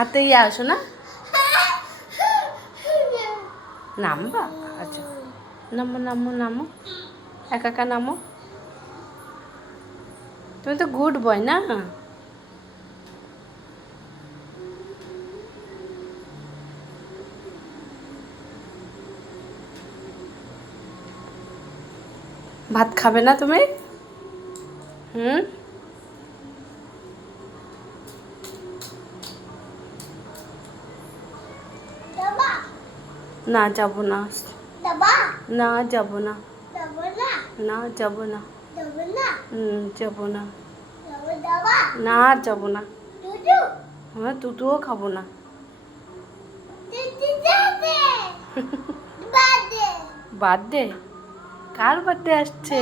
হাতে আসো না, নামবা? আচ্ছা, নামো নামো নামো, একা একা নামো। তুমি তো গুড বয় না? ভাত খাবে না তুমি? হুম। না যাব না, না যাব না, না যাব না, যাব না, না আর যাব না। হ্যাঁ, দুধও খাবো না। বার্থডে? কার বার্থডে আসছে?